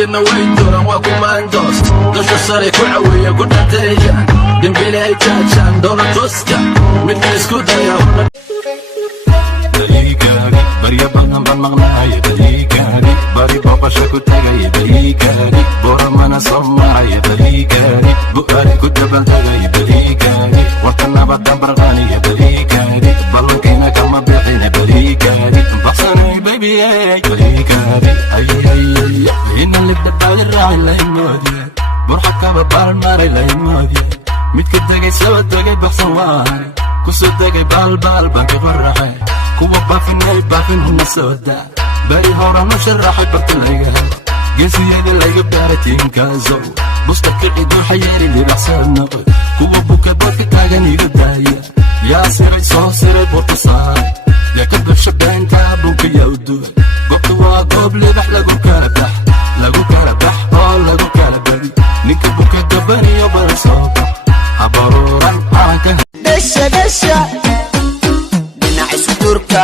wiilashana way dooraan waa kumaandoos dusha sare ku caweeya ku dhateeya dembile ay jaajaan doona tooska midka isku daya daliigaaga barya badan baan maqnaaya daliigaaga bari booqasha ku tagaya daliigaaga boramana soo maraya daliigaaga bu'aari ku dabantagaya daliigaaga warka nabadan barqaaniya daliigaaga ballankiina kama bixina daliigaaga baxsanay baby daliigaaga ayayaya ina libdhabaadi raaci laimoodiya burxa kaba baalmaaray laimoodiya midka degay soo degay baxsan waane kusoo degay baalbaal baan ka faraxay kuwa baafinay baafin huna sooda bari hora ma sharaxay barta layga geesiyada layga baaratiinkaaso busta kicidu xayeeri libaxsad noqoy kuwa buka dadka taagan iga daaya yaa siray soo siray burta saaray yaa ka bulsha beenta bunka yawduwa goobta waa goob libax lagu kala bax oo lagu kala bari ninka buka gabaniyo bala soo bax habaruuran calanka dhasha dhinaca sudurka